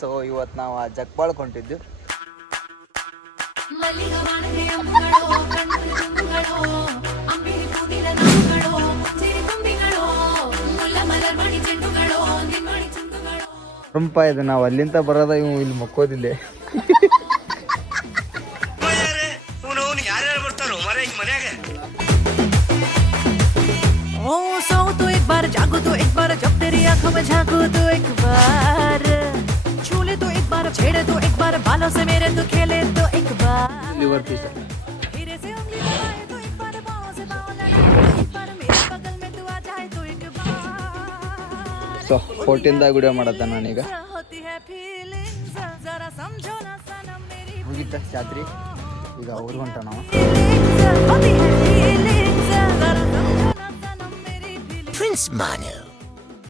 So ಇವತ್ತು ನಾವು ಆ ಜಗ್ಬಾಳ್ಗೆ ಹೊಂಟಿದ್ದು. ಇದು ನಾವು ಅಲ್ಲಿಂದ ಬರೋದ ಇವು ಇಲ್ಲಿ ಮಕ್ಕೋದಿಲ್ಲ. जागो तो एक बार, जब तेरी आंखों में झांको तो एक बार, छूले तो एक बार, छेड़े तो एक बार, बालों से मेरे तो खेले तो एक बार, लिवर पीस हीरे से उंगली लगाए तो एक बार, बाहों से बाहों लगाए एक बार, मेरे बगल में तू आ जाए तो एक बार. ಸೊ 14 ದಾಗ ವಿಡಿಯೋ ಮಾಡತ್ತ ನಾನೀಗ. होती है फीलिंग्स, जरा समझो ना सनम मेरी ಮುಗಿತ ಜಾತ್ರೆ, ಈಗ ಊರು ಹೊಂಟ ನಾವು. feelings, होती है फीलिंग्स, जरा समझो ना सनम मेरी feelings. Prince Manu.